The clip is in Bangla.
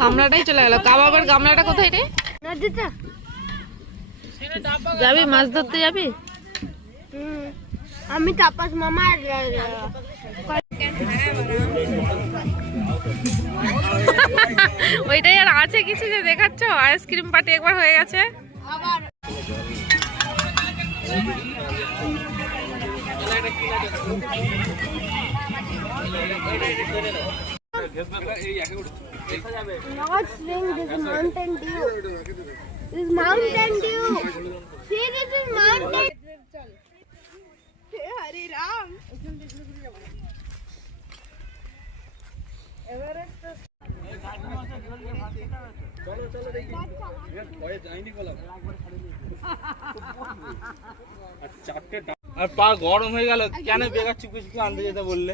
গামলাটাই চলে গেল। কাবাবের গামলাটা কোথায় রে? যাবি মাছ ধরতে যাবি? আমি তাপস মামার ওইটাই আর আছে কিছু যে দেখাচ্ছ? আইসক্রিম পার্টি একবার হয়ে গেছে। আবার not swing, this is Mountain Dew. This is Mountain Dew. See, this is Mountain. Hare Ram. আর পা গরম হয়ে গেল কেন? বেকার চুপকে চুপকে আনতে যেতে বললে?